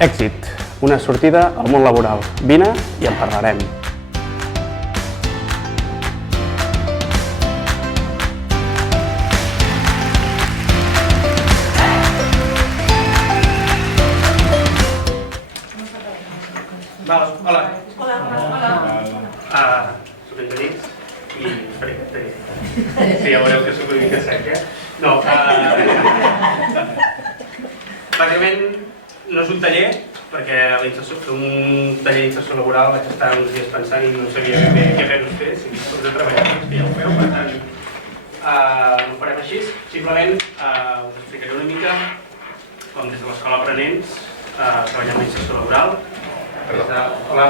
Èxit, una sortida al món laboral. Vine i en parlarem. Hola. Soc en Genís i faré sí, ja veureu que soc una mica sec, No, bàsicament no és un taller, perquè un taller d'inserció laboral vaig estar uns dies pensant i no sabia bé què fer-nos fer, si us he treballat, que ja ho feu, per tant, no ho farem així. Simplement us explicaré una mica com des de l'Escola Aprenents treballem en inserció laboral. Hola,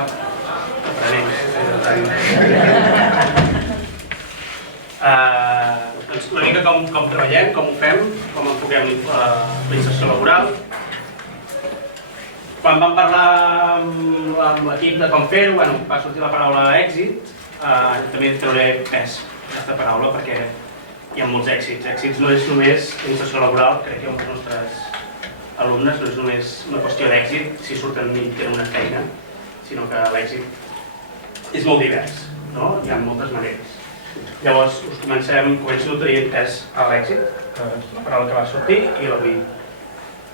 aprenents. Una mica com treballem, com ho fem, com enfoquem la inserció laboral. Quan vam parlar amb l'equip de com fer-ho, va sortir la paraula èxit. També trauré pes aquesta paraula perquè hi ha molts èxits. Èxits no és només inserció laboral, crec que amb els nostres alumnes no és només una qüestió d'èxit si surten i tenen una feina, sinó que l'èxit és molt divers, no? Hi ha moltes maneres. Llavors, començo traient pes a l'èxit, que és la paraula que va sortir, i la vull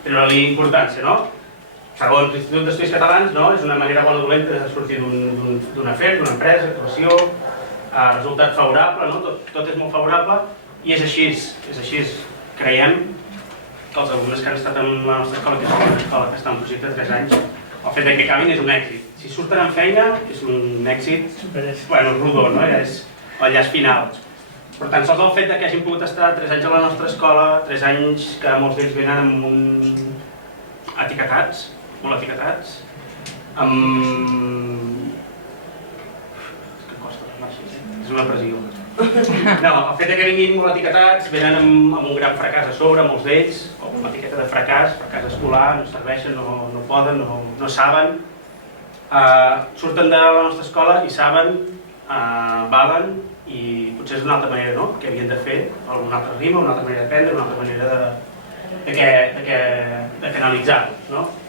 treure-li importància, no? Segons l'Institut d'Estudis Catalans, és una manera bona o dolenta de sortir d'un afer, d'una empresa, actuació, resultat favorable, tot és molt favorable, i és així, creiem que els alumnes que han estat en la nostra escola, que és una escola que està en projecte de 3 anys, el fet que acabin és un èxit. Si surten en feina, és un èxit rodó, és el llaç final. Per tant, sols el fet que hagin pogut estar 3 anys a la nostra escola, 3 anys que molts d'ells venen etiquetats, molt etiquetats, és una pressió. No, el fet que vinguin molt etiquetats, venen amb un gran fracàs a sobre, molts d'ells, o amb l'etiqueta de fracàs escolar, no serveixen, no poden, no saben. Surten de la nostra escola i saben, valen, i potser és d'una altra manera, que havien de fer alguna altra rima, una altra manera d'aprendre, una altra manera de canalitzar-los.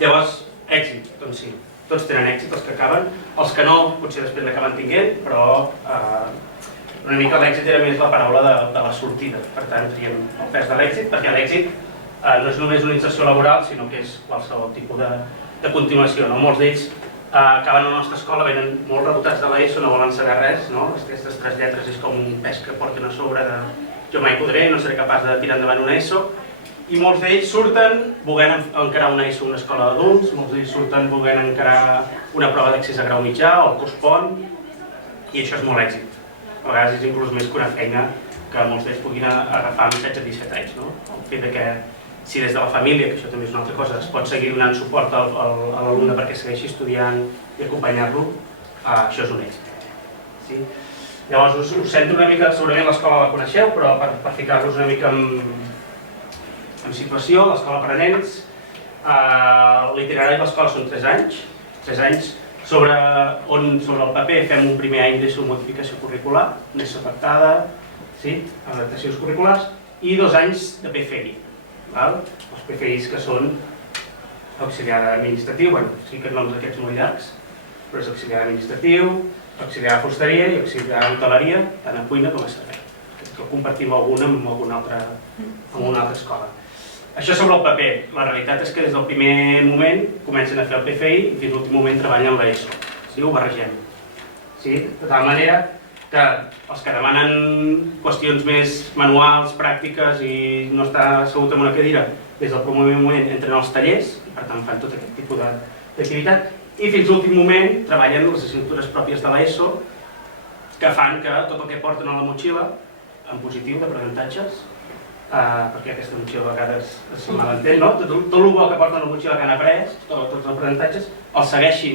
Llavors, èxit, doncs sí. Tots tenen èxit, els que acaben. Els que no, potser després l'acaben tinguent, però una mica l'èxit era més la paraula de la sortida. Per tant, triem el pes de l'èxit, perquè l'èxit no és només una inserció laboral, sinó que és qualsevol tipus de continuació. Molts d'ells acaben a la nostra escola, venen molt rebotats de l'ESO, no volen saber res. Aquestes 3 lletres és com un pes que porten a sobre de jo mai podré, no seré capaç de tirar endavant una ESO. I molts d'ells surten volent encarar una ESO a una escola d'adults, molts d'ells surten volent encarar una prova d'accés a grau mitjà o el curs pont, i això és molt èxit. A vegades és inclús més que una feina que molts d'ells puguin agafar amb 16-17 anys. El fet que si des de la família, que això també és una altra cosa, es pot seguir donant suport a l'alumne perquè segueixi estudiant i acompanyar-lo, això és un èxit. Llavors us sento una mica, segurament l'escola la coneixeu, però per ficar-vos una mica en situació, l'escola Aprenents, l'itinerari de l'escola són 3 anys. 3 anys sobre el paper fem un primer any d'ESO modificació curricular, d'ESO pactada, adaptacions curriculars, i 2 anys de PFI. Els PFIs que són auxiliar administratiu, sí que noms aquests molt llargs, però és auxiliar administratiu, auxiliar de fusteria i auxiliar d'hoteleria, tant a cuina com a servei. Que compartim alguna amb una altra escola. Això sobre el paper. La realitat és que des del primer moment comencen a fer el PFI i fins l'últim moment treballen l'ESO. Ho barregem. De tal manera que els que demanen qüestions més manuals, pràctiques i no estar assegut en una cadira, des del primer moment entren als tallers i per tant fan tot aquest tipus d'activitat i fins l'últim moment treballen les assignatures pròpies de l'ESO que fan que tot el que porten a la motxilla en positiu d'aprenentatges, perquè aquesta motxilla a vegades es malentén, tot el bo que porten a la motxilla que han après, tots els aprenentatges, els segueixin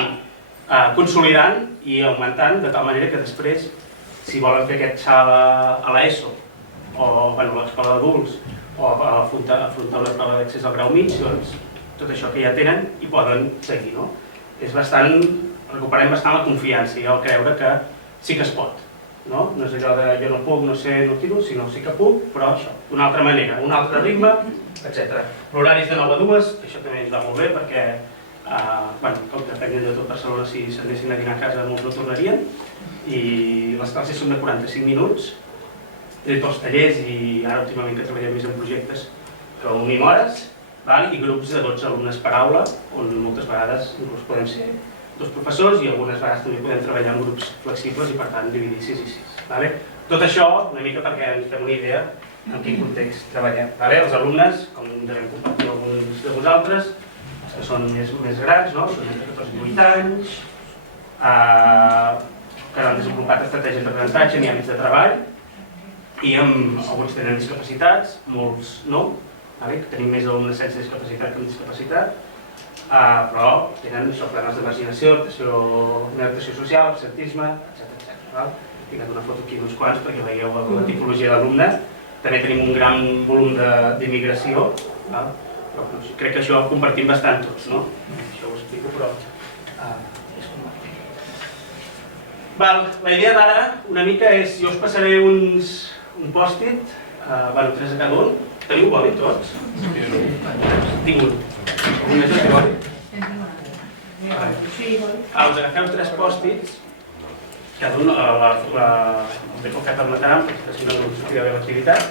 consolidant i augmentant de tal manera que després, si volen fer aquest salt a l'ESO o a l'escola d'adults o afrontar una prova d'accés al grau mig, doncs tot això que ja tenen hi poden seguir. Recuperem bastant la confiança i el creure que sí que es pot. no? No és allò de jo no puc, no sé, no tiro, sinó sí que puc, però això, d'una altra manera, un altre ritme, etc. L'horari és de 9 a 2, això també ens va molt bé perquè, com depèn de tot Barcelona, si s'anessin a dinar a casa molts no tornarien, i les classes són de 45 minuts, des dels tallers i ara últimament que treballem més en projectes que unim hores, i grups de 12 alumnes per aula, on moltes vegades inclús podem ser 2 professors i algunes vegades també podem treballar en grups flexibles i per tant dividir 6 i 6. Tot això una mica perquè ens fem una idea en quin context treballem. Els alumnes, com devem compartir alguns de vosaltres, els que són més grans, són entre 14 i 8 anys, que han desenvolupat estratègies d'aprenentatge ni hàbits de treball, i alguns tenen discapacitats, molts no, que tenim més alumnes sense discapacitat que amb discapacitat, però tenen problemes de marginació, adaptació social, absentisme, etc. He ficat una foto aquí d'uns quants perquè veieu la tipologia d'alumne. També tenim un gran volum d'immigració, però crec que això ho compartim bastant tots, no? Això ho explico, però és compartit. La idea d'ara una mica és, jo us passaré un pòstit, 3 a cada un. Teniu boli tots? Tinc un. Un més de boli? Us agafeu 3 pòstits, cada un el que permetrà, perquè si no sortirà bé l'activitat,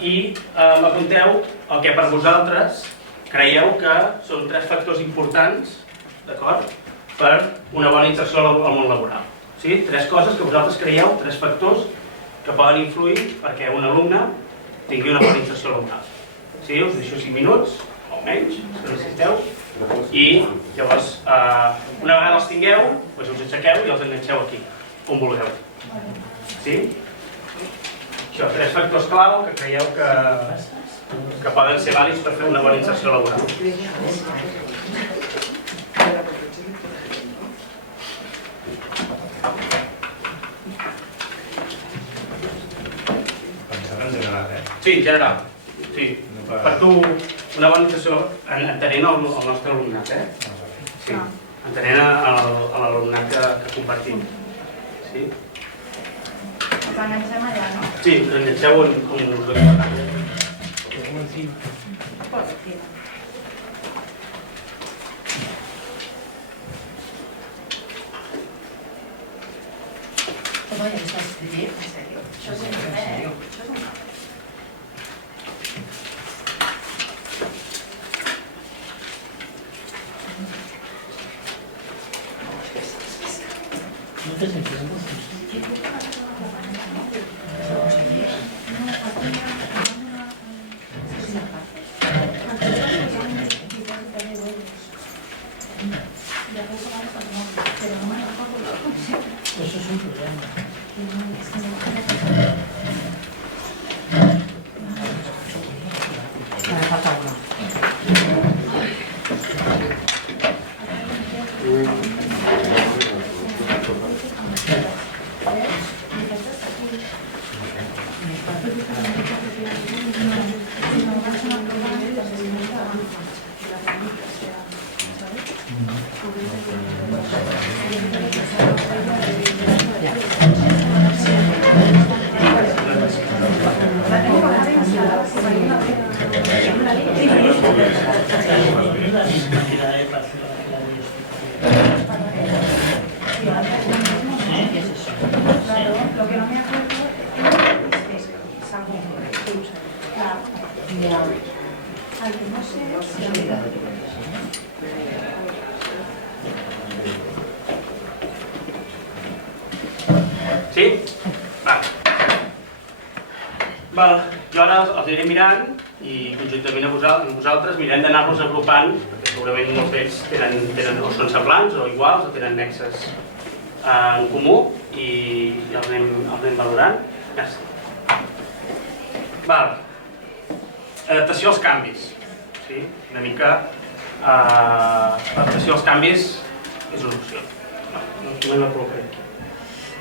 i m'apunteu el que per vosaltres creieu que són 3 factors importants, d'acord, per una bona inserció al món laboral. 3 coses que vosaltres creieu, 3 factors que poden influir perquè un alumne tingui una bona inserció laboral. Us deixo 5 minuts, o menys, que necessiteu, i llavors, una vegada els tingueu, us aixequeu i els enganxeu aquí, on vulgueu. Això, 3 factors clau que creieu que poden ser vàlids per fer una bona inserció laboral. Sí, en general. Per tu, una bona inserció, entenent el nostre alumnat, entenent l'alumnat que compartim. Ens enganxem allà, no? Sí, us enganxeu on us agrada. Oye, estás bien, en serio. Yo siempre me... Yo nunca. No te sientes eso es un problema. Me falta uno. Sí? Jo ara els aniré mirant i conjuntament amb vosaltres mirem d'anar-los agrupant, perquè segurament molts d'ells tenen o són semblants o iguals o tenen nexes en comú i els anem valorant. Merci. Adaptació als canvis. Una mica l'adaptació als canvis és una opció. No la col·locaré aquí.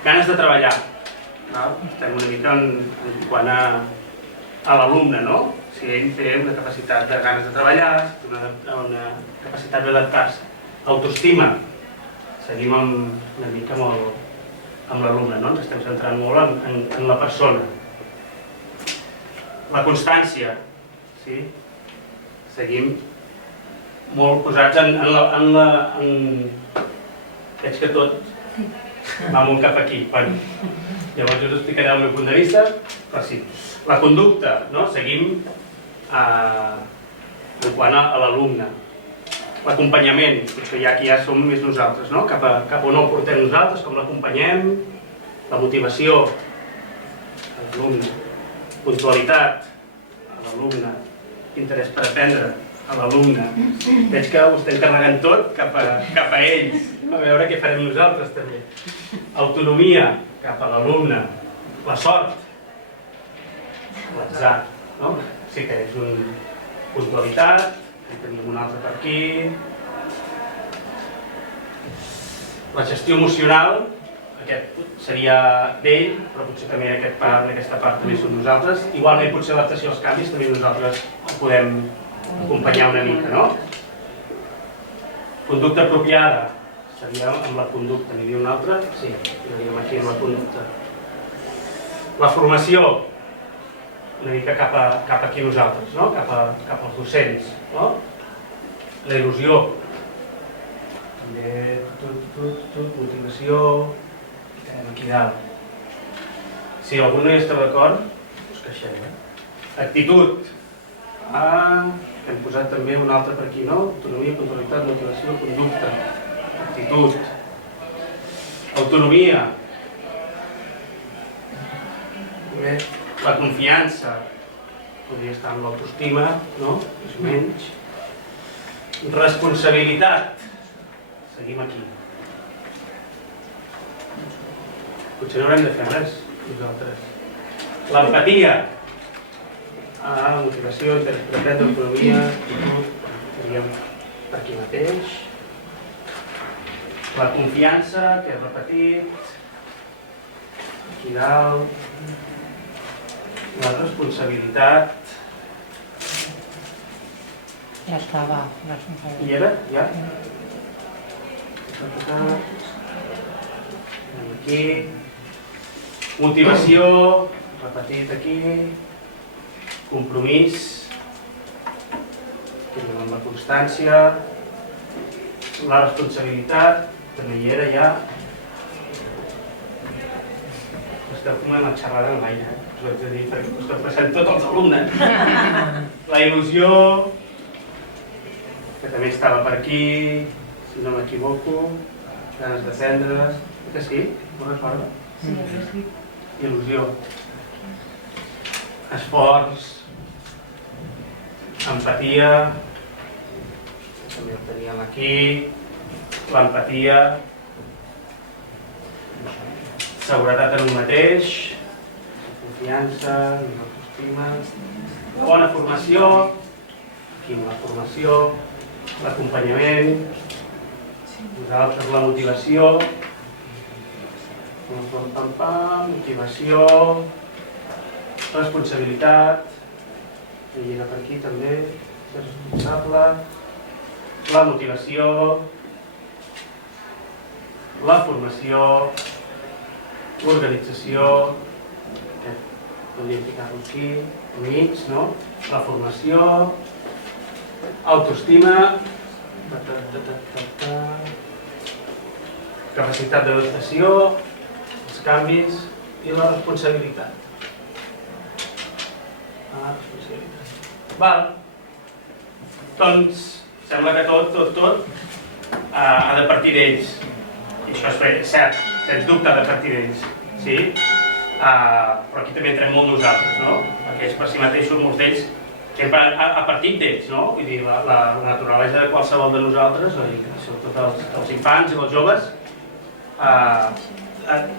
Ganes de treballar. Estem una mica en quant a l'alumne, no? Si ell té una capacitat de ganes de treballar, una capacitat d'adaptar-se. Autoestima. Seguim una mica amb amb l'alumne, no? Ens estem centrant molt en la persona. La constància, sí? Seguim molt posats veig que tot va molt cap aquí. Bueno, llavors jo us explicaré el meu punt de vista, però sí. La conducta, no? Seguim en quant a l'alumne. L'acompanyament, potser ja aquí ja som més nosaltres, no? Cap on el portem nosaltres, com l'acompanyem, la motivació a l'alumne, puntualitat a l'alumne, interès per aprendre a l'alumne. Veig que ho estem carregant tot cap a ells, a veure què farem nosaltres també. Autonomia cap a l'alumne, la sort, l'atzar, no? Sí que és una puntualitat, en tenim un altre per aquí. La gestió emocional, aquest seria d'ell, però potser també en aquesta part també som nosaltres. Igualment potser l'adaptació als canvis també nosaltres el podem acompanyar una mica, no? Conducta apropiada, seria amb la conducta, n'hi havia una altra? Sí, tiraríem aquí amb la conducta. La formació, una mica cap aquí nosaltres, no? Cap als docents, no? La il·lusió, també motivació, aquí dalt. Si algú no hi està d'acord, us queixem, Actitud, hem posat també una altra per aquí, no? Autonomia, puntualitat, motivació, conducta, actitud, autonomia, bé. La confiança, podria estar amb l'autoestima, no? Més o menys. Responsabilitat, seguim aquí. Potser no haurem de fer res, nosaltres. L'empatia, motivació, interès per aprendre, autonomia, actitud, seríem per aquí mateix. La confiança, que és repetit, aquí dalt. La responsabilitat. Ja estava, responsabilitat. Hi era? Ja? Aquí. Motivació, repetit aquí. Compromís. Aquí tenim la constància. La responsabilitat, també hi era ja. Esteu fumant la xerrada en l'aire, us ho haig de dir, perquè ho esteu passant tots els alumnes. La il·lusió, que també estava per aquí, si no m'equivoco, ganes d'aprendre's, que sí? Ho recorda? Sí. Il·lusió. Esforç, empatia, també ho teníem aquí, l'empatia, seguretat en un mateix, confiança, autoestima, bona formació, aquí la formació, l'acompanyament, nosaltres la motivació, motivació, responsabilitat, i era per aquí també, ser responsable, la motivació, la formació, l'organització, podríem ficar-lo aquí, mig, no? La formació, autoestima, capacitat d'adaptació, els canvis i la responsabilitat. Val. Doncs sembla que tot ha de partir d'ells. I això és cert, sens dubte ha de partir d'ells. Sí? Però aquí també entrem molt nosaltres, no? Perquè ells per si mateixos, molts d'ells, sempre ha partit d'ells, no? Vull dir, la naturalesa de qualsevol de nosaltres, sobretot els infants i els joves,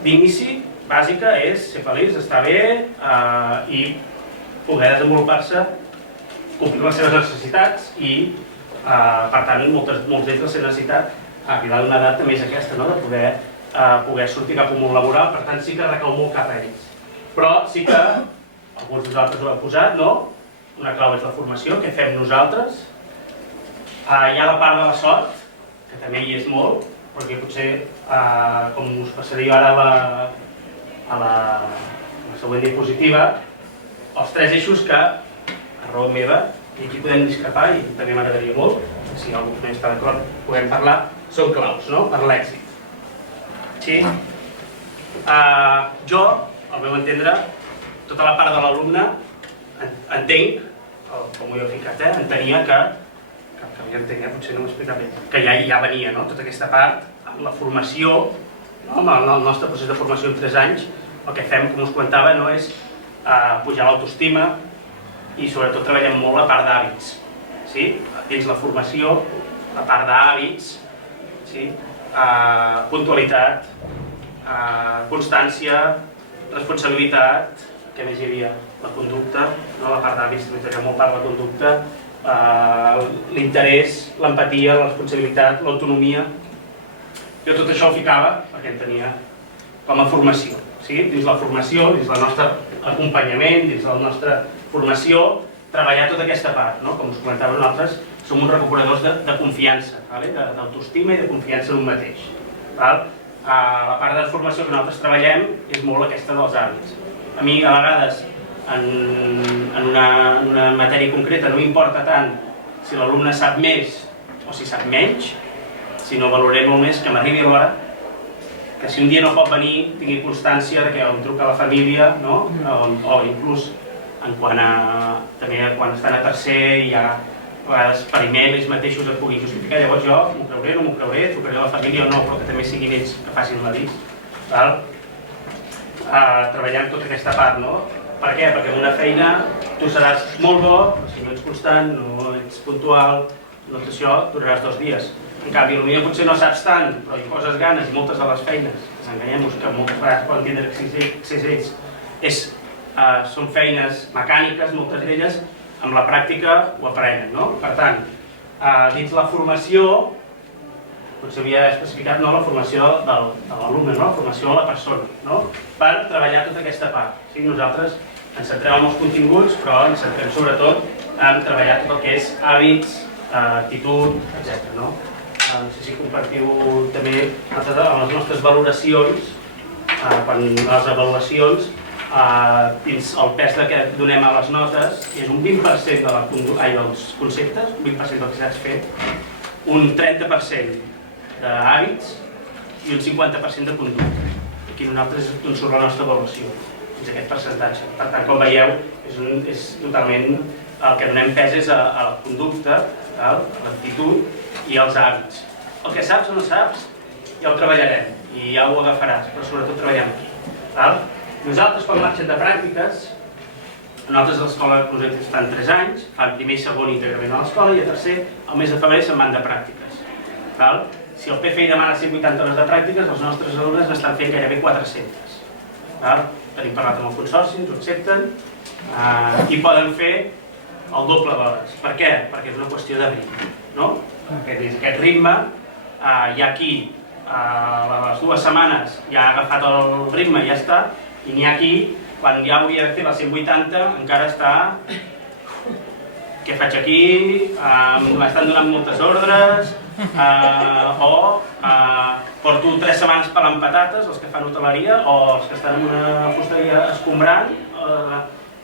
d'inici, bàsica, és ser feliç, estar bé i poder desenvolupar-se, complir les seves necessitats i, per tant, molts d'ells la seva necessitat arribar a una edat també és aquesta, no? De poder sortir cap al món laboral, per tant sí que recau molt cap a ells. Però sí que, alguns de nosaltres ho hem posat, no? Una clau és la formació, què fem nosaltres. Hi ha la part de la sort, que també hi és molt, perquè potser, com us passaré ara a la següent diapositiva, els 3 eixos que, a raó meva, i aquí podem discrepar i també m'agradaria molt, si algú no està d'acord podem parlar, són claus, no?, per l'èxit. Sí? Jo, al meu entendre, tota la part de l'alumne entenc, com ho he ficat, entenia que jo entenc, potser no m'ho he explicat bé, que ja venia, no?, tota aquesta part, amb la formació, amb el nostre procés de formació en 3 anys, el que fem, com us comentava, és pujar l'autoestima i sobretot treballem molt la part d'hàbits. Dins la formació, la part d'hàbits, puntualitat, constància, responsabilitat, què més hi havia? La conducta, la part d'hàbits també treballem molt per la conducta, l'interès, l'empatia, la responsabilitat, l'autonomia. Jo tot això ho ficava perquè en tenia com a formació. Dins la formació, dins el nostre acompanyament, dins la nostra formació, treballar tota aquesta part. Com us comentava, nosaltres som uns recuperadors de confiança, d'autoestima i de confiança en un mateix. La part de formació que nosaltres treballem és molt aquesta dels hàbits. A mi, a vegades, en una matèria concreta no m'importa tant si l'alumne sap més o si sap menys, sinó valorem molt més que m'arribi l'hora, que si un dia no pot venir tingui constància que em truca a la família, o inclús també quan estan a tercer i a vegades per email ells mateixos et puguin justificar, llavors jo m'ho creuré, no m'ho creuré, trucaré a la família o no, però que també siguin ells que facin l'avís. Treballant tota aquesta part, no? Per què? Perquè en una feina tu seràs molt bo, però si no ets constant, no ets puntual, doncs això duraràs 2 dies. En canvi, potser potser no saps tant, però hi poses ganes i moltes de les feines, enganyem-nos que moltes vegades poden tindre accés a ells, són feines mecàniques, moltes d'elles, amb la pràctica ho aprenen. Per tant, dins la formació, potser havia especificat la formació de l'alumne, la formació de la persona, per treballar tota aquesta part. Nosaltres ens centrem en els continguts, però ens centrem sobretot en treballar tot el que és hàbits, actitud, etc. No sé si compartiu també les nostres valoracions, quan les avaluacions, dins el pes que donem a les notes, és un 20% dels conceptes, un 20% del que saps fer, un 30% d'hàbits i un 50% de conducta. Aquí nosaltres és d'on surt la nostra avaluació, és aquest percentatge. Per tant, com veieu, és totalment el que donem pes és a la conducta, a l'actitud i als hàbits. El que saps o no saps, ja ho treballarem i ja ho agafaràs, però sobretot treballem. Nosaltres, quan marxem de pràctiques, nosaltres a l'escola estan 3 anys, fan primer i segon íntegrament a l'escola i a tercer, al mes de febrer, se'n van de pràctiques. Si el PFI demana 180 hores de pràctiques, els nostres alumnes n'estan fent gairebé 400. Tenim parlat amb el consorci, ens ho accepten i poden fer el doble d'hores. Per què? Perquè és una qüestió de ritme. Aquest ritme, hi ha qui a les 2 setmanes ja ha agafat el ritme i ja està, i n'hi ha qui, quan ja hauria de fer les 180, encara està... Què faig aquí? M'estan donant moltes ordres, o porto 3 setmanes pelant patates, els que fan hoteleria, o els que estan en una fusteria escombrant.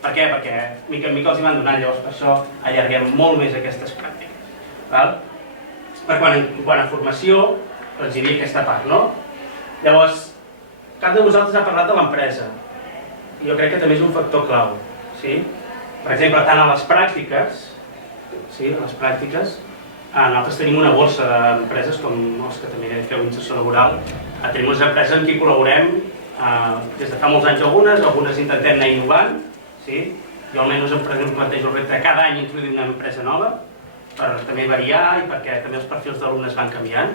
Per què? Perquè mica en mica els hi van donant, llavors per això allarguem molt més aquestes pràctiques. Quant a formació, doncs hi havia aquesta part, no? Llavors, cap de vosaltres ha parlat de l'empresa. Jo crec que també és un factor clau. Per exemple, tant a les pràctiques, nosaltres tenim una borsa d'empreses, com els que també feu inserció laboral, tenim unes empreses amb qui col·laborem des de fa molts anys algunes intentem anar innovant. Jo almenys em plantejo el repte cada any introduir una empresa nova, per també variar i perquè també els perfils d'alumnes van canviant.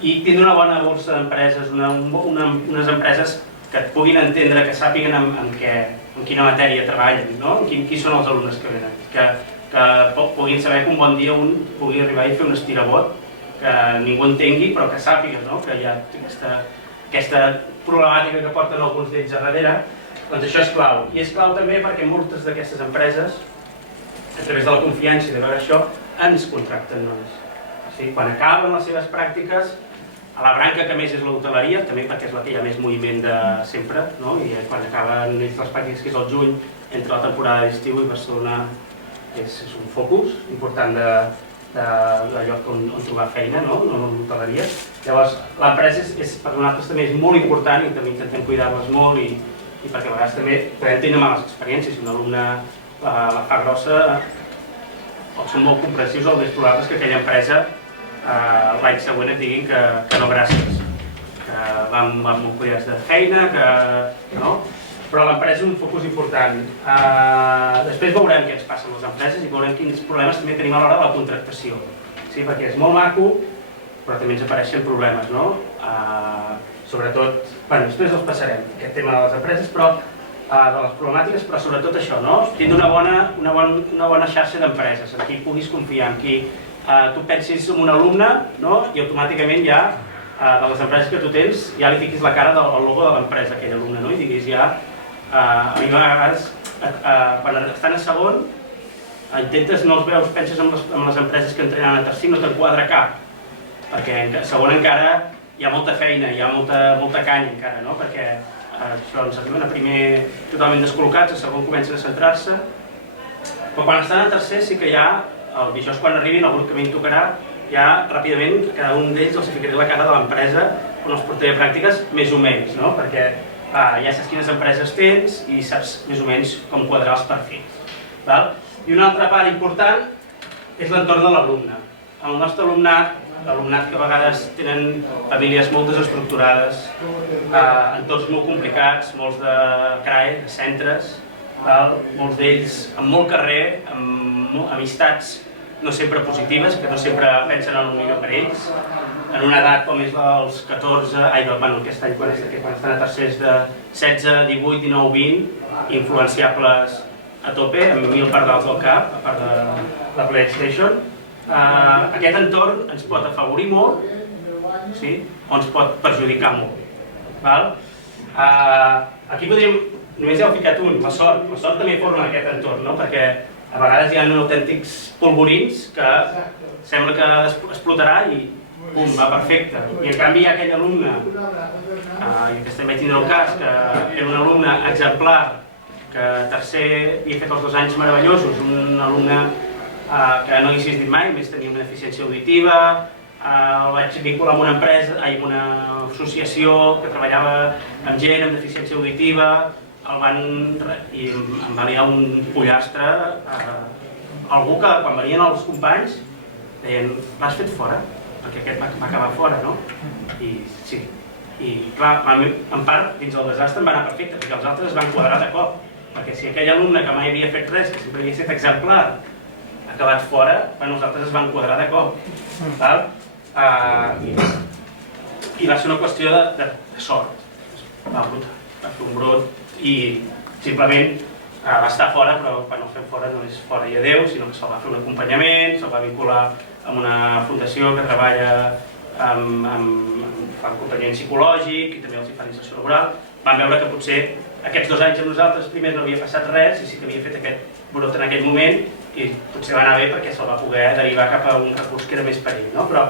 I tindre una bona borsa d'empreses, unes empreses que et puguin entendre, que sàpiguen en quina matèria treballen, qui són els alumnes que venen, que puguin saber que un bon dia un pugui arribar i fer un estirabot, que ningú entengui però que sàpigues que hi ha aquesta problemàtica que porten alguns d'ells a darrere. Doncs això és clau. I és clau també perquè moltes d'aquestes empreses, a través de la confiança i de veure això, ens contracten nois. Quan acaben les seves pràctiques, a la branca que més és l'hoteleria, també perquè és la que hi ha més moviment de sempre, i quan acaben les pràctiques, que és el juny, entre la temporada d'estiu, i Barcelona és un focus important de lloc on trobar feina, no l'hoteleria. Llavors, l'empresa per nosaltres també és molt important i també intentem cuidar-les molt i perquè a vegades també podem tenir males experiències. Si un alumne la fa grossa, o són molt comprensius, el més probable és que aquella empresa l'any següent et diguin que no gràcies, que van molt cuidats de feina, però l'empresa és un focus important. Després veurem què ens passa amb les empreses i veurem quins problemes també tenim a l'hora de la contractació, perquè és molt maco, però també ens apareixen problemes, sobretot, després els passarem, aquest tema de les empreses, però de les problemàtiques, però sobretot això, tindre una bona xarxa d'empreses, en qui puguis confiar, en qui tu pensis en un alumne i automàticament ja de les empreses que tu tens ja li fiquis la cara del logo de l'empresa a aquell alumne i diguis ja, a mi a vegades quan estan a segon intentes, no els veus, penses en les empreses que entrenen a tercer, no t'enquadra cap, perquè a segon encara hi ha molta feina, hi ha molta canya encara, perquè això ens arriben a primer totalment descol·locats, a segon comencen a centrar-se, però quan estan a tercer sí que ja, el dijous quan arribin, el grup que a mi em tocarà, ja ràpidament a cada un d'ells els ficaré la cara de l'empresa on els portaré pràctiques més o menys, perquè ja saps quines empreses tens i saps més o menys com quadrar els perfils. I una altra part important és l'entorn de l'alumne. El nostre alumnat que a vegades tenen famílies molt desestructurades, entorns molt complicats, molts de CRAE, de centres, molts d'ells amb molt carrer, amb amistats no sempre positives, que no sempre pensen en el millor per ells, en una edat com és la dels 14, aquest any quan estan a tercers de 16, 18, 19, 20, influenciables a tope, amb 1000 pardals al cap, a part de la PlayStation. Aquest entorn ens pot afavorir molt o ens pot perjudicar molt. Aquí podríem, només ja heu ficat un, la sort també forma aquest entorn, perquè a vegades hi ha autèntics polvorins que sembla que explotarà i pum, va perfecte. I en canvi hi ha aquell alumne, i aquest també vaig tindre el cas, que era un alumne exemplar, que a tercer havia fet els 2 anys meravellosos, un alumne que no haguessis dit mai, més tenia una deficiència auditiva, el vaig vincular amb una empresa, amb una associació que treballava amb gent amb deficiència auditiva, i em va liar un pollastre, algú que quan venien els companys deien, l'has fet fora? Perquè aquest va acabar fora, no? I sí, i clar, en part, dins el desastre em va anar perfecte, perquè els altres es van quadrar de cop, perquè si aquell alumne que mai havia fet res, que sempre havia estat exemplar, ha acabat fora, els altres es van quadrar de cop. I va ser una qüestió de sort, va fer un brot i simplement va estar fora, però quan el fem fora no és fora i adeu, sinó que se'l va fer un acompanyament, se'l va vincular amb una fundació que treballa amb acompanyament psicològic i també els hi fa inserció laboral. Vam veure que potser aquests 2 anys amb nosaltres primers no havia passat res i sí que havia fet aquest brot en aquell moment i potser va anar bé perquè se'l va poder derivar cap a un recurs que era més per ell, però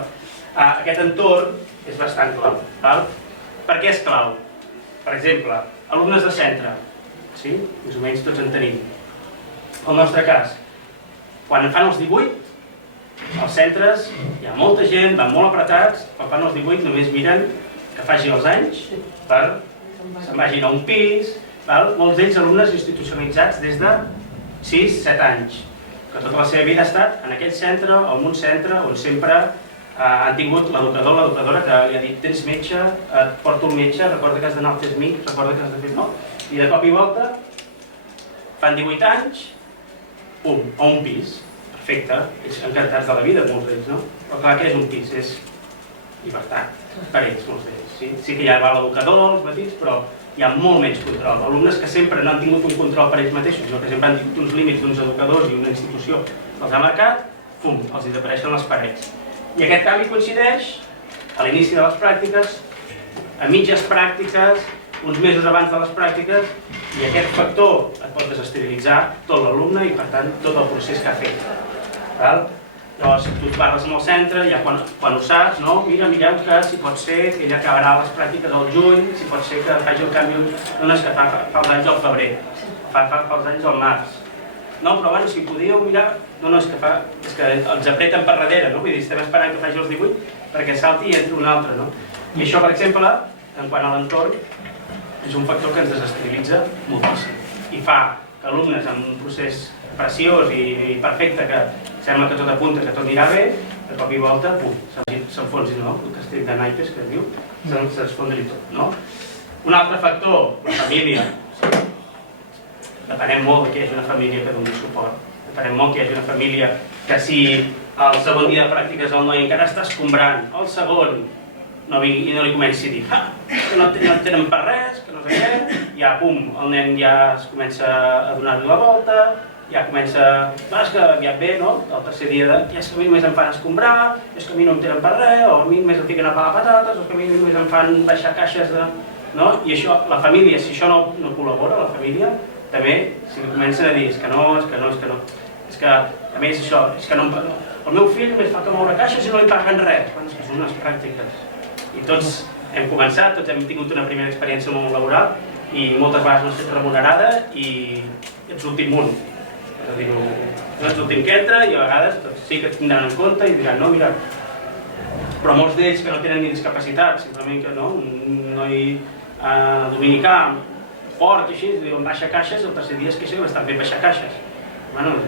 aquest entorn és bastant clau. Per què és clau? Per exemple, alumnes de centre, més o menys tots en tenim. El nostre cas, quan en fan els 18, als centres hi ha molta gent, van molt apretats, quan fan els 18 només miren que faci els anys per se'n vagin a un pis, molts d'ells alumnes institucionalitzats des de 6-7 anys, que tota la seva vida ha estat en aquell centre o en un centre on sempre han tingut l'educador o l'educadora que li ha dit tens metge, et porto el metge, recorda que has d'anar al CESMIC, recorda que has de fer no, i de cop i volta fan 18 anys, pum, a un pis, perfecte, ells encantats de la vida, molts d'ells, no? Però clar, què és un pis? És llibertat per ells, molts d'ells. Sí que ja va l'educador, els petits, però hi ha molt menys control. Alumnes que sempre no han tingut un control per ells mateixos, sinó que sempre han tingut uns límits d'uns educadors i una institució que els ha marcat, pum, els hi desapareixen les parets. I aquest canvi coincideix a l'inici de les pràctiques, a mitges pràctiques, uns mesos abans de les pràctiques, i aquest factor et pot desestabilitzar tot l'alumne i per tant tot el procés que ha fet. Llavors tu parles amb el centre, ja quan ho saps, no? Mira, mireu que si pot ser que ella acabarà les pràctiques al juny, si pot ser que faci el canvi, no és que fa els anys al febrer, fa els anys al març. No, però bueno, si podíeu mirar, no, és que els apreten per darrere, no? Vull dir, estem esperant que faci els 18 perquè salti i entri un altre, no? I això, per exemple, en quant a l'entorn, és un factor que ens desestabilitza moltíssim i fa que alumnes amb un procés preciós i perfecte, que sembla que tot apunta, que tot anirà bé, de cop i volta, pum, s'enfonsi, no? El castell de naipes que es diu, s'esfondri tot, no? Un altre factor, la família. Depenem molt que hi hagi una família que doni suport. Depenem molt que hi hagi una família que si el segon dia de pràctiques el noi encara està escombrant, el segon no vingui i no li comenci a dir que no tenen per res, que no sé què, ja pum, el nen ja es comença a donar-li la volta, ja comença, és que aviat bé, no? El tercer dia de, ja és que a mi només em fan escombrar, és que a mi no em tenen per res, o a mi només em fiquen a pelar patates, o és que a mi només em fan baixar caixes de... No? I això, la família, si això no col·labora, la família, també, si li comencen a dir, és que no, és que, a més això, és que no, el meu fill només fa que moure caixes i no li paguen res, és que són unes pràctiques. I tots hem començat, tots hem tingut una primera experiència en el món laboral i moltes vegades no ha estat remunerada i ets l'últim munt. És a dir, no ets l'últim que entra i a vegades sí que et tindran en compte i diran, no, mira, però molts d'ells que no tenen ni discapacitat, simplement que no, un noi dominicà, fort i així, diuen baixa caixes, el tercer dia es queixa que l'estan fent baixar caixes. Bueno,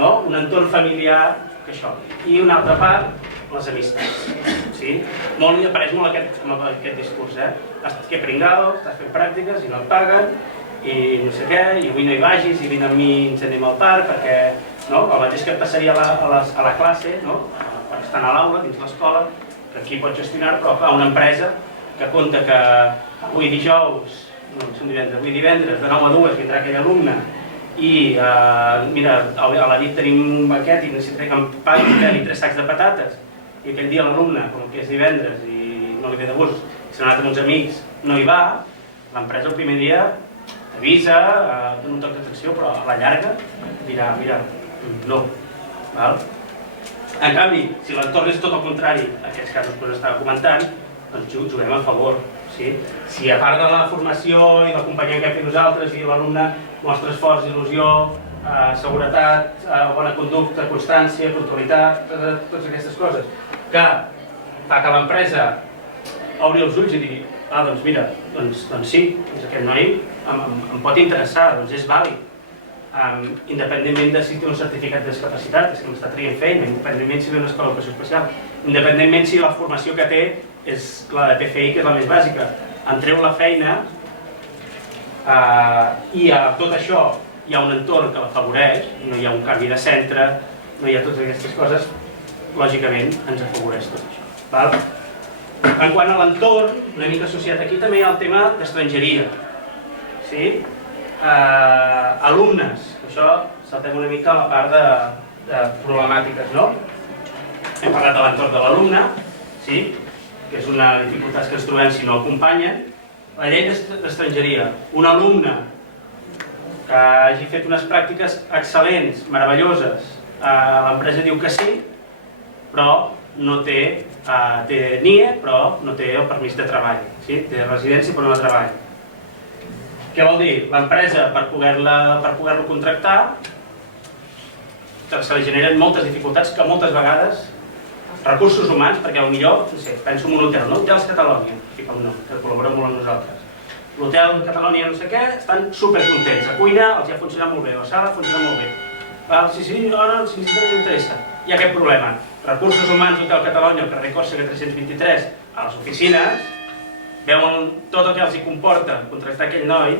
no? Un entorn familiar que això. I una altra part, les amistats. Sí? Molt li apareix molt aquest discurs, que pringado, estàs fent pràctiques i no et paguen, i no sé què, i avui no hi vagis, i vine amb mi i ens anem al parc, perquè el mateix que et passaria a la classe, quan estan a l'aula, dins l'escola, que aquí pots gestionar, però a una empresa que compta que avui dijous, avui divendres, de 9 a 2 vindrà aquell alumne, i mira, a la nit tenim un banquet i necessitem que em pagui 3 sacs de patates, i aquell dia l'alumne, com que és divendres i no li ve de gust, i s'ha anat amb uns amics, no hi va, l'empresa el primer dia t'avisa, dona un toc d'atenció, però a la llarga dirà, mira, no. En canvi, si l'entorn és tot el contrari, aquests casos que us estava comentant, doncs juguem a favor. Si a part de la formació i l'acompanyament que hem fet nosaltres i l'alumne mostra esforç, il·lusió, seguretat, bona conducta, constància, puntualitat, totes aquestes coses, que fa que l'empresa obri els ulls i digui, doncs mira, doncs sí, aquest noi em pot interessar, doncs és vàlid. Independentment de si té un certificat de discapacitat, és que m'està traient feina, independentment si ve una escola d'educació especial, independentment si la formació que té és la de PFI, que és la més bàsica. Em treu la feina i a tot això hi ha un entorn que l'afavoreix, no hi ha un canvi de centre, no hi ha totes aquestes coses, lògicament ens afavoreix tot això. En quant a l'entorn, una mica associat aquí també hi ha el tema d'estrangeria. Alumnes, això saltem una mica a la part de problemàtiques, no? Hem parlat de l'entorn de l'alumne, que és una dificultat que ens trobem si no acompanyen. La llei d'estrangeria, un alumne que hagi fet unes pràctiques excel·lents, meravelloses, l'empresa diu que sí, però no té NIE, però no té el permís de treball. Té residència però no treball. Què vol dir? L'empresa, per poder-lo contractar, se li generen moltes dificultats que moltes vegades recursos humans, perquè potser, no sé, penso en un hotel, Hotels Catalonia, que col·labora molt amb nosaltres. L'hotel Catalonia no sé què, estan supercontents. La cuina els ha funcionat molt bé, la sala funciona molt bé. Sí, ara ens interessa. Hi ha aquest problema. Recursos humans, Hotel Catalonia, al carrer Còrsega 323, a les oficines, veuen tot el que els hi comporta contractar aquell noi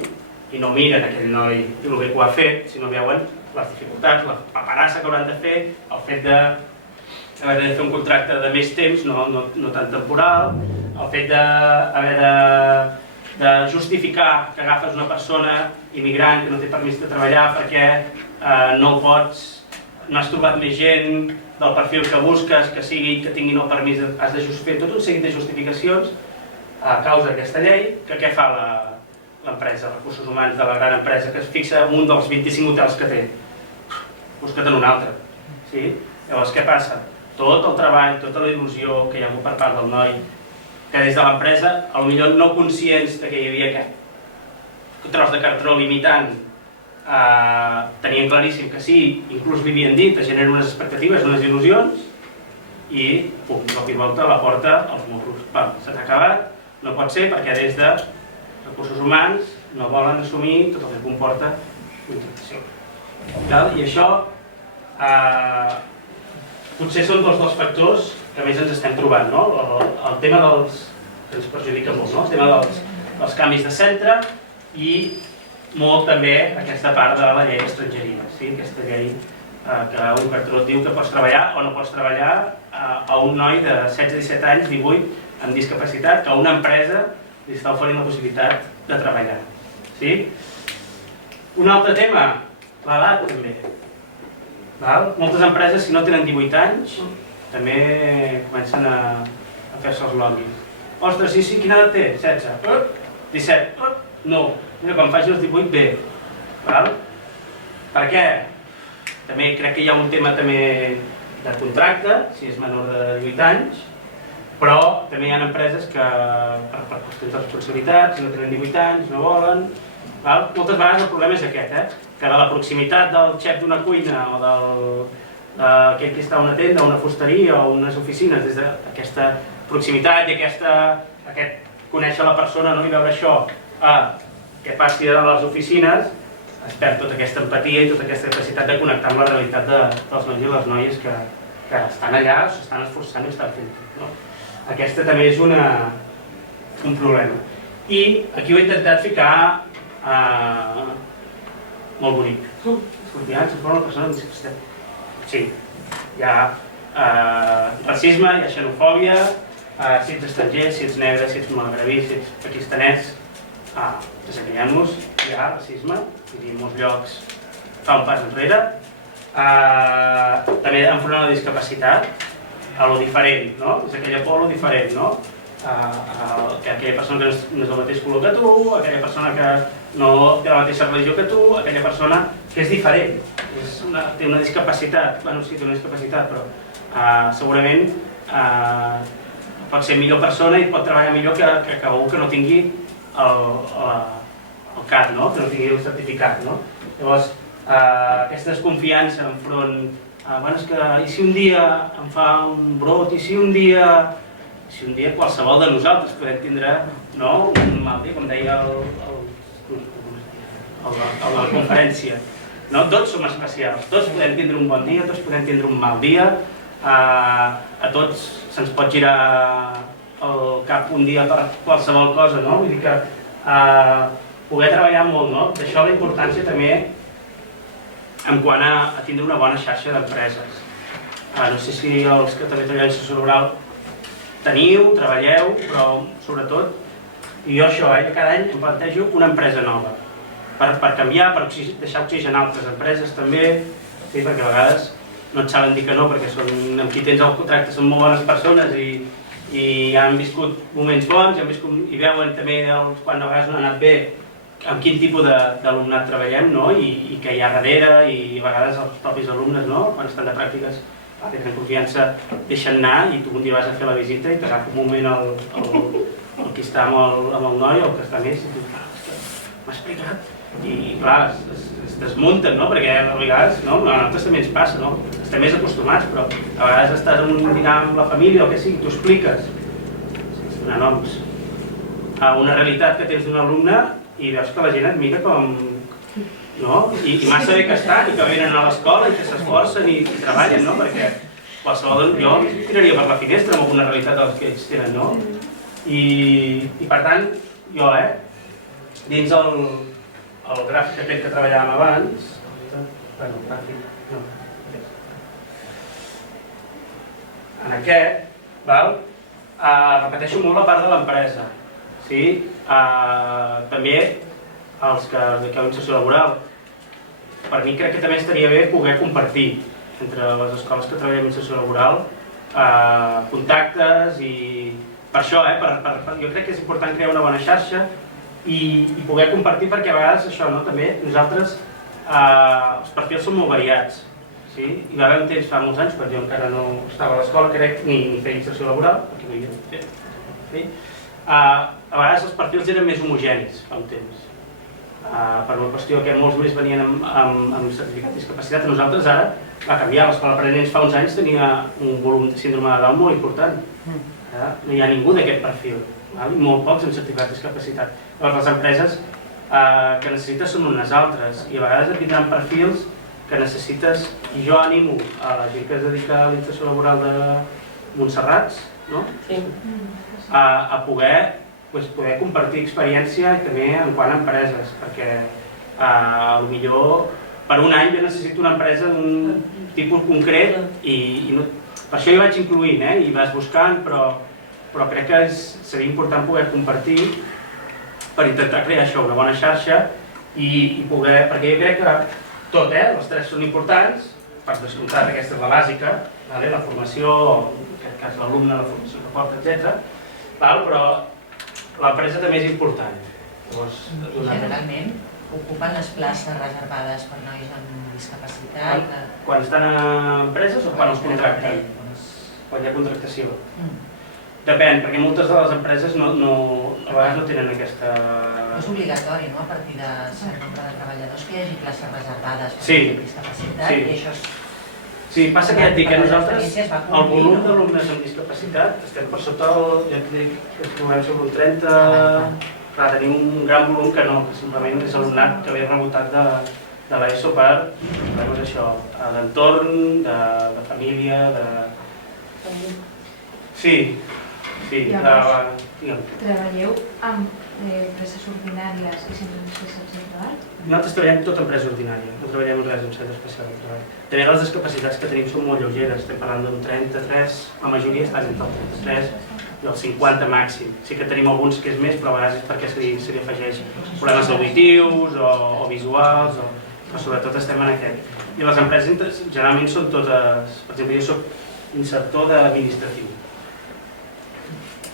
i no miren aquell noi i el bé que ho ha fet, sinó veuen les dificultats, la paperassa que hauran de fer, el fet d'haver de fer un contracte de més temps, no tan temporal, el fet d'haver de justificar que agafes una persona immigrant que no té permís de treballar perquè no has trobat més gent del perfil que busques, que tinguin el permís, has de fer tot un seguit de justificacions a causa d'aquesta llei, que què fa l'empresa, recursos humans de la gran empresa, que es fixa en un dels 25 hotels que té? Busca't en un altre. Llavors, què passa? Tot el treball, tota la il·lusió que hi ha hagut per part del noi, que des de l'empresa, potser no conscients que hi havia aquest tros de cartró limitant, tenien claríssim que sí, inclús li havien dit, es generen unes expectatives, unes il·lusions, i pum, de cop i volta a la porta els Mossos. Se t'ha acabat, no pot ser perquè des de recursos humans no volen assumir tot el que comporta contractació. I això potser són dos factors que més ens estem trobant, no? El tema dels, que ens perjudica molt, no? El tema dels canvis de centre i molt també aquesta part de la llei d'estrangeria, sí? Aquesta llei que un cartró et diu que pots treballar o no pots treballar a un noi de 16, 17 anys, 18, amb discapacitat, que una empresa li està oferint la possibilitat de treballar. Sí? Un altre tema, l'edat també. Moltes empreses, si no tenen 18 anys, també comencen a fer-se els logins. Ostres, sí, quina edat té? 16? 17? No. Mira, quan faci els 18, bé. Per què? També crec que hi ha un tema també de contracte, si és menor de 18 anys, però també hi ha empreses que per qüestions de responsabilitat, si no tenen 18 anys, no volen. Moltes vegades el problema és aquest, que de la proximitat del xef d'una cuina o d'aquell que està a una tenda, a una fusteria o unes oficines, des d'aquesta proximitat i aquest conèixer la persona i veure això que passi a les oficines, es perd tota aquesta empatia i tota aquesta capacitat de connectar amb la realitat dels nois i les noies que estan allà, s'estan esforçant i estan fent. Aquesta també és un problema. I aquí ho he intentat ficar molt bonic. Escoltians, si fos una persona amb discapacitat. Sí, hi ha racisme, hi ha xenofòbia, si ets estranger, si ets negre, si ets malgraví, si ets pakistanès, desenganem-nos, hi ha racisme, i en molts llocs fa un pas enrere. També enfront a la discapacitat, a lo diferent, no? És aquella por a lo diferent, no? Que aquella persona que no és del mateix color que tu, aquella persona que no té la mateixa religió que tu, aquella persona que és diferent, té una discapacitat, bueno, sí, té una discapacitat, però segurament pot ser millor persona i pot treballar millor que algú que no tingui el CAT, que no tingui el certificat. Llavors, aquesta desconfiança enfront, és que i si un dia em fa un brot, i si un dia qualsevol de nosaltres podem tindre un mal dia, com deia el de la conferència. Tots som especials, tots podem tindre un bon dia, tots podem tindre un mal dia, a tots se'ns pot girar el cap un dia per qualsevol cosa, vull dir que poder treballar molt, d'això la importància també en quant a tindre una bona xarxa d'empreses. No sé si els que també treballeu en inserció laboral teniu, treballeu, però sobretot, i jo això, cada any em plantejo una empresa nova per canviar, per deixar oxigenar altres empreses també, perquè a vegades no et saben dir que no, perquè amb qui tens el contracte són molt bones persones i han viscut moments bons i veuen també quan a vegades no ha anat bé amb quin tipus d'alumnat treballem i què hi ha darrere, i a vegades els propis alumnes, quan estan de pràctiques, tenen confiança, deixen anar i tu un dia vas a fer la visita i t'agafa un moment el que està amb el noi o el que està més i tu m'ha explicat. I clar, es desmunten, perquè a vegades, a nosaltres també ens passa, estem més acostumats, però a vegades estàs en un dinar amb la família o què sigui, t'ho expliques, sense donar noms, a una realitat que tens d'un alumne i veus que la gent et mira com... i massa bé que estan i que venen a l'escola i que s'esforcen i treballen, perquè qualsevol... Jo tiraria per la finestra amb alguna realitat que ells tenen, I per tant, jo, dins el gràfic aquest que treballàvem abans, en aquest, repeteixo molt la part de l'empresa. També els que dediqueu a inserció laboral. Per mi crec que també estaria bé poder compartir entre les escoles que treballem en inserció laboral contactes i per això, jo crec que és important crear una bona xarxa i poder compartir perquè a vegades això, també nosaltres els perfils són molt variats. Sí? Hi va haver un temps fa molts anys, quan jo encara no estava a l'escola, crec, ni feia inserció laboral, perquè no hi havia fet. A vegades els perfils eren més homogenis fa un temps. Per una qüestió que molts més venien amb certificat de discapacitat. A nosaltres ara va canviar. L'escola per a nens fa uns anys tenia un volum de síndrome de Down molt important. Ara no hi ha ningú d'aquest perfil, molt pocs amb certificat de discapacitat. Llavors les empreses que necessites són unes altres i a vegades et vindran perfils que necessites, i jo animo a la gent que es dedica a l'inserció laboral de Montserrat, no? A poder compartir experiència i també en quant a empreses, perquè potser per un any jo necessito una empresa d'un tipus concret i per això hi vaig incloent i vas buscant, però crec que seria important poder compartir per intentar crear això, una bona xarxa i poder, perquè jo crec que tot, les tres són importants, per descomptat aquesta és la bàsica, la formació, en aquest cas l'alumne, la formació que porta, etc. Però l'empresa també és important. Generalment ocupen les places reservades per nois amb discapacitat. Quan estan a empreses o quan els contracten? Quan hi ha contractació? Depèn, perquè moltes de les empreses a vegades no tenen aquesta... És obligatori, no?, a partir de cert nombre de treballadors que hi hagi places reservades per Sí. discapacitat i això és... Sí, passa que ja et dic que nosaltres, el volum d'alumnes amb discapacitat, estem per sota ja et dic que ens trobem sobre un 30... Clar, tenim un gran volum que no, que simplement és alumnat que ve rebotat de l'ESO per problemes això, d'entorn, de família, de... Sí, Treballeu amb empreses ordinàries i centres especials de treball? Nosaltres treballem tot empresa ordinària, no treballem res en centre especial de treball. També les discapacitats que tenim són molt lleugeres, estem parlant d'un 33, la majoria estan entre el 33 i el 50 màxim. Sí que tenim alguns que és més, però a vegades és perquè se li afegeix problemes auditius o visuals, però sobretot estem en aquest. I les empreses generalment són totes, per exemple, jo soc insertor d'administratiu.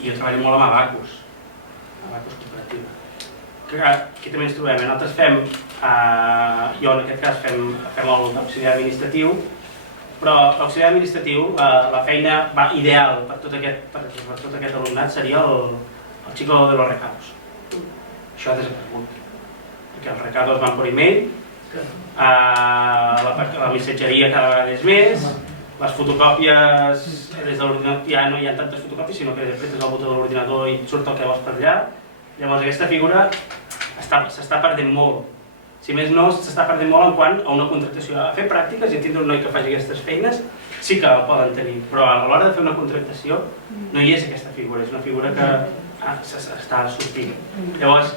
I jo treballo molt amb Abacus Cooperativa. Aquí també ens trobem, nosaltres fem, jo en aquest cas fem l'auxiliar administratiu, però l'auxiliar administratiu, la feina ideal per tot aquest alumnat seria el xico de los recados. Això ha desaparegut, perquè els recados van per e-mail, la missatgeria cada vegada és més, les fotocòpies, des de l'ordinador ja no hi ha tantes fotocòpies, sinó que apretes el botó de l'ordinador i et surt el que vols per allà. Llavors aquesta figura s'està perdent molt. Si més no, s'està perdent molt en quant a una contractació. A fer pràctiques i a tindre un noi que faci aquestes feines sí que el poden tenir, però a l'hora de fer una contractació no hi és aquesta figura, és una figura que s'està sortint. Llavors,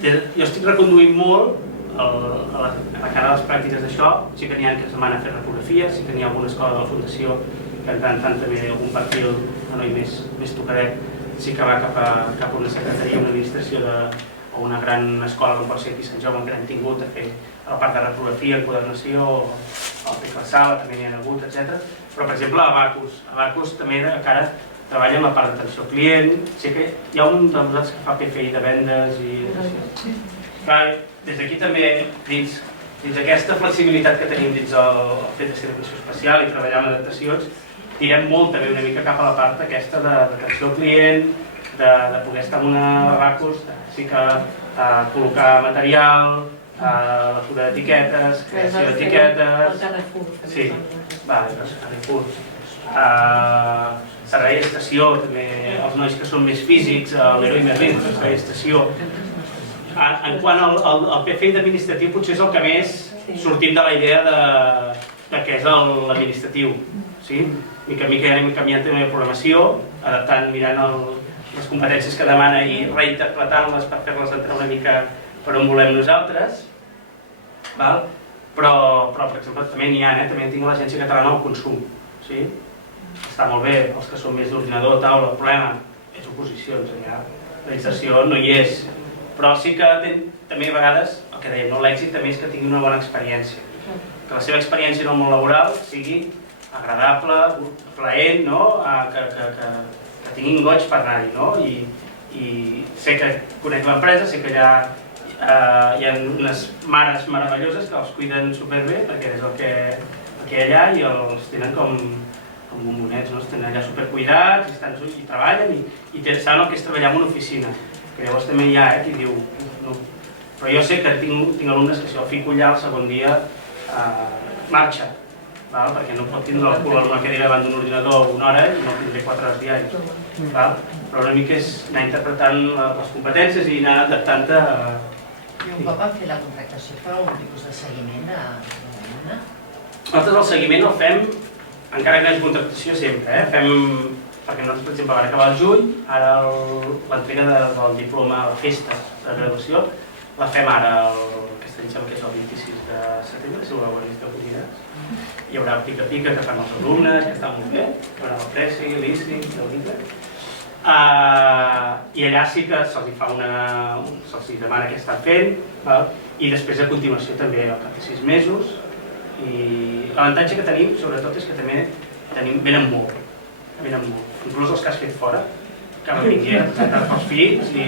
jo estic reconduint molt a la cara de les pràctiques d'això. Sí que n'hi ha que es demana fer reprografies, sí que n'hi ha alguna escola de la Fundació que en tant també algun perfil de noi més tocadet sí que va cap a una secretaria, una administració o una gran escola com pot ser aquí a Sant Jaume, que n'hem tingut a fer la part de reprografia, enquadernació, el fer la sala, també n'hi ha hagut, etc. Però, per exemple, Abacus també encara treballa en la part d'atenció al client. Sé que hi ha un de nosaltres que fa PFI de vendes i... Clar, des d'aquí també, dins aquesta flexibilitat que tenim dins el fet de ser d'educació especial i treballar amb adaptacions, tirem molt també una mica cap a la part aquesta d'atenció al client, de poder estar en una Abacus, sí que col·locar material, lectura d'etiquetes, creació d'etiquetes... Sí, Carrefour. Servei d'estació, també els nois que són més físics, l'Heroi Merlin, servei d'estació. En quant al PFI d'administratiu, potser és el que més sortim de la idea de què és l'administratiu. Mica en mica anem canviant també la programació, adaptant, mirant les competències que demana i reinterpretant-les per fer-les entrar una mica per on volem nosaltres. Però, per exemple, també n'hi ha, també tinc l'Agència Catalana del Consum. Està molt bé, els que són més d'ordinador, taula, el problema és oposicions, la inserció no hi és. Però sí que també a vegades, el que dèiem, l'èxit també és que tingui una bona experiència. Que la seva experiència en el món laboral sigui agradable, plaent, que tinguin goig per anar-hi. I sé que conec l'empresa, sé que allà hi ha unes mares meravelloses que els cuiden superbé perquè és el que hi ha allà i els tenen com bombolets, no? Els tenen allà supercuidats i treballen i saben el que és treballar en una oficina, que llavors també hi ha qui diu no. Però jo sé que tinc alumnes que si el fico allà el segon dia marxa, perquè no pot tindre el cul en una cadira davant d'un ordinador una hora i no tindré 4 hores diàries. Però una mica és anar interpretant les competències i anar adaptant-te a... I un cop han fet la contractació, feu algun tipus de seguiment de l'alumne? Nosaltres el seguiment el fem, encara que no és contractació sempre, fem, perquè nosaltres, per exemple, van acabar el juny, ara l'entrega del diploma, la festa de graduació, la fem ara, aquest any sembla que és el 26 de setembre, si ho heu vist de collidats. Hi haurà pica-pica que fan els alumnes, que estan molt bé, hi haurà el Presi, l'ISRI, el LICA. I allà sí que se'ls demana què estan fent i després a continuació també al cap de 6 mesos. I l'avantatge que tenim, sobretot, és que també venen molt, inclús els que has fet fora, que no vinguin a presentar pels fills i...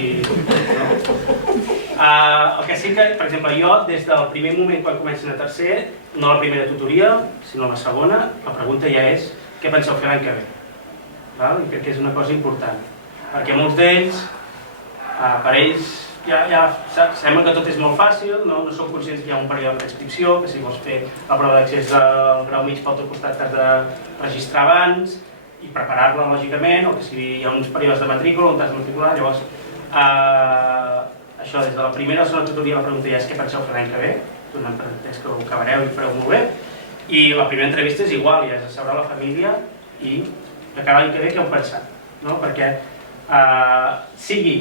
El que sí que, per exemple, jo, des del primer moment quan comencen a tercer, no la primera tutoria, sinó la segona, la pregunta ja és què penseu fer l'any que ve? I crec que és una cosa important, perquè molts d'ells, per ells, ja sembla que tot és molt fàcil, no són conscients que hi ha un període d'inscripció, que si vols fer la prova d'accés al grau mig pel teu costat t'has de registrar abans i preparar-la lògicament, o que si hi ha uns períodes de matrícula on t'has de matricular, llavors això, des de la primera o segona tutoria la pregunta ja és què penseu fer l'any que ve, donant per entès que ho acabareu i fareu molt bé, i la primera entrevista és igual, ja és asseure la família i de cada any que ve què heu pensat, perquè sigui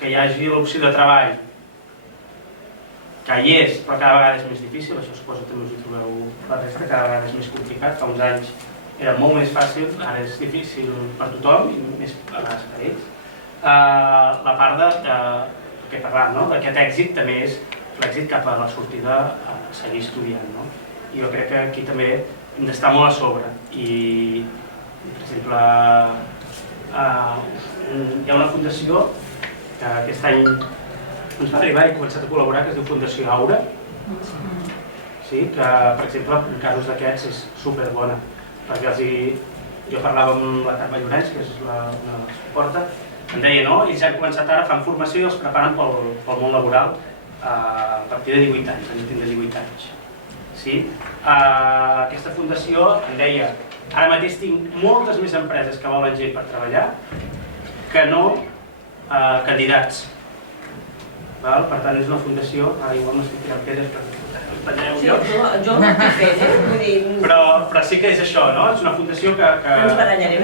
que hi hagi l'opció de treball, que hi és, però cada vegada és més difícil, això suposo que també us hi trobeu la resta, cada vegada és més complicat, fa uns anys era molt més fàcil, ara és difícil per tothom i més a vegades per ells. La part que parlàvem, d'aquest èxit també és l'èxit cap a la sortida a seguir estudiant. I jo crec que aquí també hem d'estar molt a sobre i, per exemple, hi ha una fundació que aquest any ens va arribar i ha començat a col·laborar, que es diu Fundació Aura, que, per exemple, en casos d'aquests és superbona, perquè jo parlava amb la Carme Llorenç, que és una de les que porta, em deia, ells han començat ara, fan formació i els preparen pel món laboral a partir de 18 anys, han de tindre 18 anys. Aquesta fundació em deia, ara mateix tinc moltes més empreses que volen gent per treballar que no candidats. Per tant, és una fundació, ara igual m'estic tirant pedres per espanyeu jo. Jo no estic fent, vull dir... Però sí que és això, no? És una fundació que... Ens barallarem.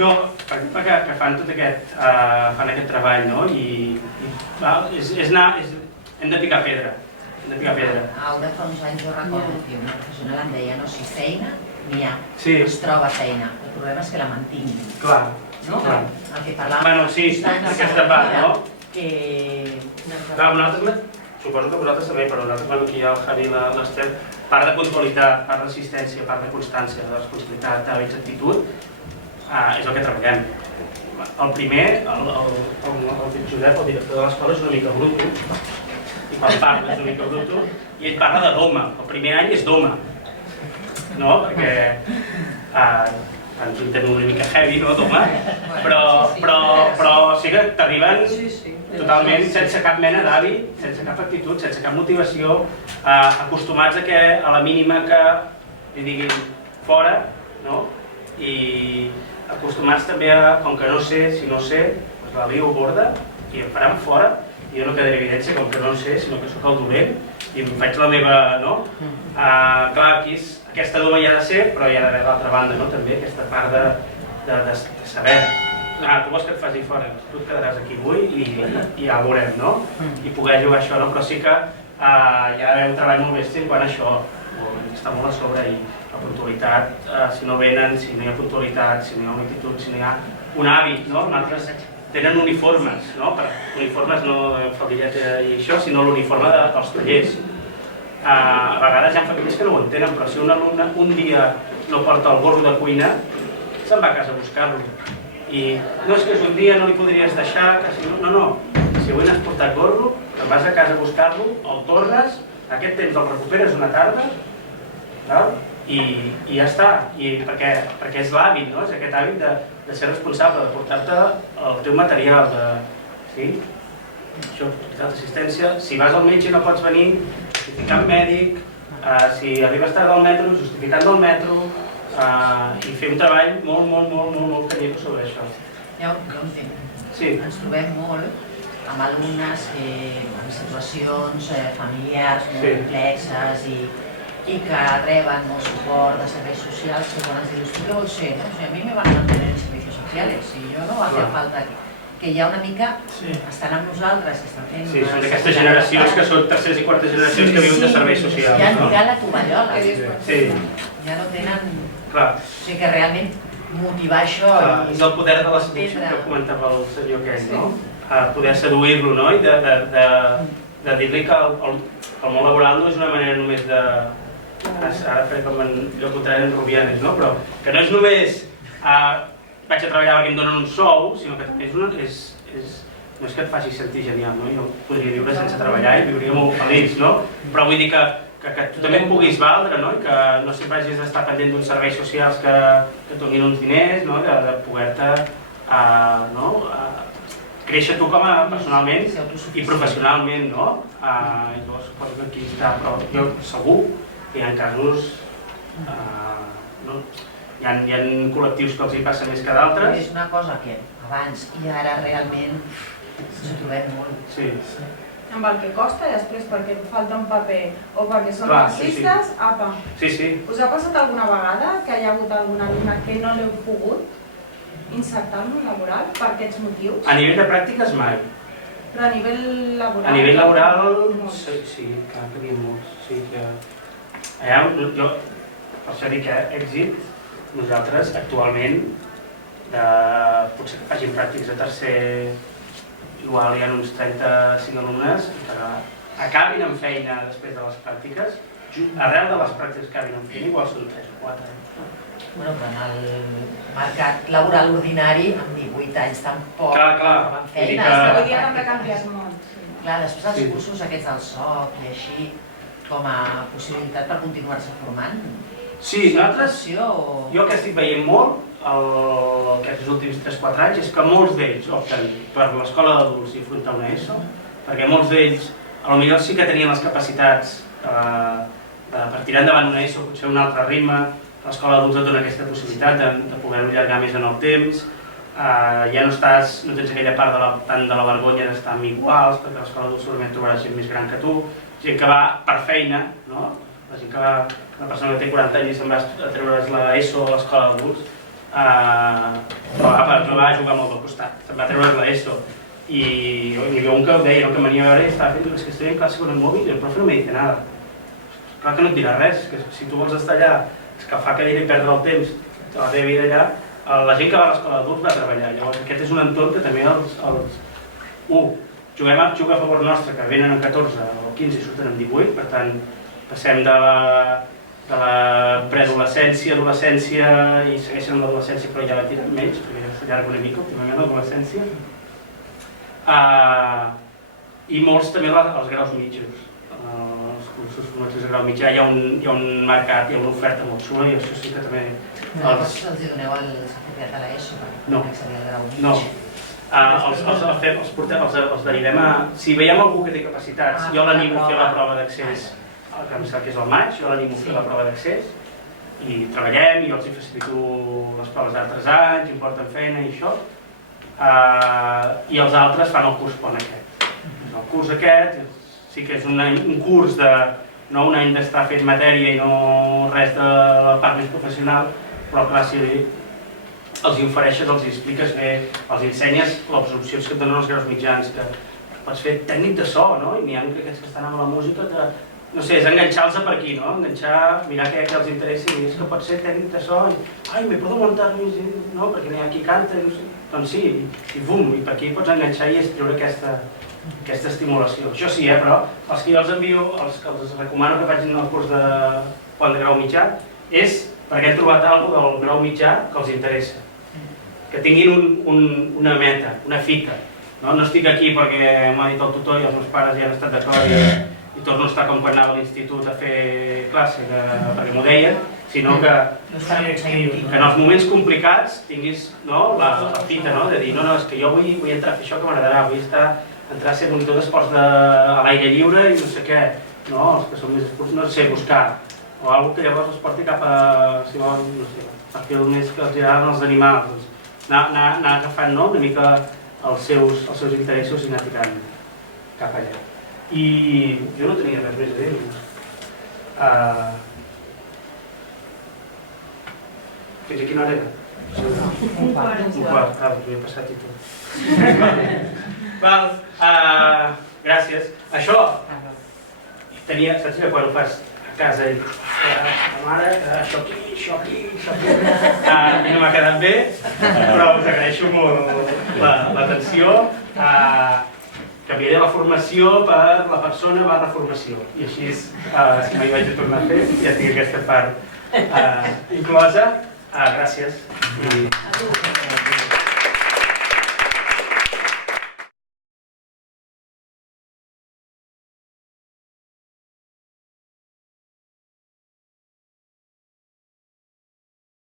No, per exemple, que fan tot aquest treball, no? I és anar... Hem de picar pedra. Ara fa uns anys jo recordo que una professional em deia no, si feina n'hi ha, es troba feina, el problema és que la mantinguin. Clar. El que parlàvem... Bueno, sí, aquesta part, no? Clar, suposo que vosaltres també, però nosaltres, aquí hi ha el Javi i l'Ester, part de puntualitat, part d'assistència, part de constància, de responsabilitat, d'hàbits, actitud, és el que treballem. El primer, el Josep, el director de l'escola, és una mica bruto, i quan parla és una mica bruto, i ell parla de doma, el primer any és doma, no? Perquè ens ho tenen una mica heavy, no, doma? Però sí que t'arriben totalment sense cap mena d'hàbit, sense cap actitud, sense cap motivació, acostumats a la mínima que li diguin fora, no? I acostumats també a, com que no sé, si no sé, la lio borda i em faran fora, i jo no quedaré evidència com que no sé, sinó que sóc el dolent i em faig la meva, no? Clar, aquí aquesta doma hi ha de ser, però hi ha d'haver l'altra banda, no? També aquesta part de saber. Tu vols que et faci fora, tu et quedaràs aquí avui i ja ho veurem, no? I poder jugar això, no? Però sí que hi ha d'haver un treball molt bèstia quan això està molt a sobre i la puntualitat, si no venen, si no hi ha puntualitat, si no hi ha una actitud, si no hi ha un hàbit, no? Nosaltres tenen uniformes, no? Uniformes no faldilleta i això, sinó l'uniforme dels tallers. A vegades hi ha famílies que no ho entenen, però si un alumne un dia no porta el gorro de cuina, se'n va a casa a buscar-lo. I no és que és un dia, no li podries deixar, que si no, no, si avui n'has portat gorro, te'n vas a casa a buscar-lo, el tornes, aquest temps el recuperes una tarda, i ja està, perquè és l'hàbit, és aquest hàbit de ser responsable, de portar-te el teu material, això, d'assistència. Si vas al metge i no pots venir, justificant mèdic, si arribes tard al metro, justificant del metro, i fer un treball molt canyero sobre això. Hi ha un tema. Ens trobem molt amb alumnes en situacions familiars molt complexes i que reben molt suport de serveis socials, que quan ens dius, tu què vols ser? A mi me van a mantener en servicios sociales, i jo no hacía falta que hi ha una mica, estan amb nosaltres, que estan fent... Sí, són d'aquestes generacions que són terceres i quartes generacions que viuen de serveis socials. Ja han tirat la tovallola. Ja no tenen... O sigui que realment motivar això... És el poder de la seducció que comentava el senyor aquell, no? Poder seduir-lo, no? I de dir-li que el món laboral no és una manera només de... Ara faré com en Llocotrà en Rubianes, no? Però que no és només... vaig a treballar perquè em donen un sou, sinó que també no és que et faci sentir genial, no? Jo podria viure sense treballar i viuria molt feliç, no? Però vull dir que tu també et puguis valdre, no? I que no sempre hagis d'estar pendent d'uns serveis socials que et donin uns diners, no? De poder-te créixer tu com a personalment i professionalment, no? Jo suposo que aquí està, però jo segur que hi ha casos... Hi ha col·lectius que els hi passa més que d'altres. És una cosa que abans i ara realment ens trobem molt. Amb el que costa i després perquè falta un paper o perquè són racistes, apa. Us ha passat alguna vegada que hi ha hagut algun alumne que no l'heu pogut insertar al món laboral per aquests motius? A nivell de pràctiques mai. Però a nivell laboral? A nivell laboral, sí, clar que n'hi ha molts. Jo, per això dic que èxit, nosaltres actualment, potser que facin pràctics a tercer, igual hi ha uns 35 alumnes que acabin amb feina després de les pràctiques, arrel de les pràctiques que acabin amb feina, igual són 3 o 4. Bueno, però en el mercat laboral ordinari, amb 18 anys tampoc troben feina. Avui dia també ha canviat molt. Clar, després els cursos aquests del SOC i així, com a possibilitat per continuar-se formant, sí, nosaltres, jo que estic veient molt aquests últims 3-4 anys és que molts d'ells opten per l'escola d'adults i afrontar una ESO, perquè molts d'ells potser sí que tenien les capacitats per tirar endavant una ESO, potser un altre ritme, l'escola d'adults et dona aquesta possibilitat de poder-ho allargar més en el temps, ja no tens aquella part tant de la vergonya d'estar amb iguals, perquè a l'escola d'adults segurament trobaràs gent més gran que tu, gent que va per feina, no? La gent que va, una persona que té 40 anys i se'n va a treure's l'ESO a l'escola d'adults, no va jugar molt al costat, se'n va a treure's l'ESO. I hi havia un que ho deia, que venia a veure i estava fent, és que estoy en clase con el mòbil i el profe no me dice nada. Clar que no et dirà res, que si tu vols estar allà, escalfar cadira i perdre el temps de la teva vida allà, la gent que va a l'escola d'adults va a treballar. Llavors aquest és un entorn que també juga a favor nostre, que venen en 14 o 15 i surten en 18, per tant, passem de la preadolescència, adolescència i segueixen amb l'adolescència però ja la tiren menys perquè ja s'allarga una mica últimament l'adolescència i molts també els graus mitjos, els cursos formatius de grau mitjà hi ha un mercat, hi ha una oferta molt xula i això sí que també... Llavors els doneu el certificat de l'ESO per accedir al grau mig? No. Els derivem a... Si veiem algú que té capacitats, jo l'animo a fer la prova d'accés que em sap que és el maig, jo l'animo a fer la prova d'accés i treballem, i jo els hi facilito les proves d'altres anys, em porten feina i això, i els altres fan el curs pont aquest. El curs aquest sí que és un curs de no un any d'estar fent matèria i no res de la part més professional, però clar, si els hi ofereixes, els hi expliques bé, els ensenyes les opcions que et donen els graus mitjans, que pots fer tècnic de so, no? I n'hi ha aquests que estan amb la música que no sé, és enganxar-los per aquí, no? Enganxar, mirar què els interessa i és que pot ser tècnic de so i ai, me puedo montar music, no? Perquè n'hi ha qui canta, no sé. Doncs sí, i bum, i per aquí pots enganxar i treure aquesta estimulació. Això sí, però els que jo els envio, els que els recomano que facin el curs de pont de grau mitjà, és perquè han trobat alguna del grau mitjà que els interessa. Que tinguin una meta, una fita. No estic aquí perquè m'ha dit el tutor i els meus pares ja han estat d'acord i torno a estar com quan anava a l'institut a fer classe, perquè m'ho deien, sinó que en els moments complicats tinguis la fita de dir no, és que jo vull entrar a fer això que m'agradarà, vull entrar a ser monitor d'esports a l'aire lliure i no sé què, els que són més esports, no sé, buscar, o alguna que llavors es porti cap a, si volen, no sé, perfil més que els agraden els animals, anar agafant una mica els seus interessos i anar ficant cap allà. I jo no tenia res més a dir. Fins a quina hora era? Un quart. T'ho he passat i tot. Gràcies. Això, saps que quan ho fas a casa i la mare, això aquí, i no m'ha quedat bé, però us agraeixo molt l'atenció. Canviaré la formació per la persona / formació. I així, si mai vaig a tornar a fer, ja tinc aquesta part inclosa. Gràcies.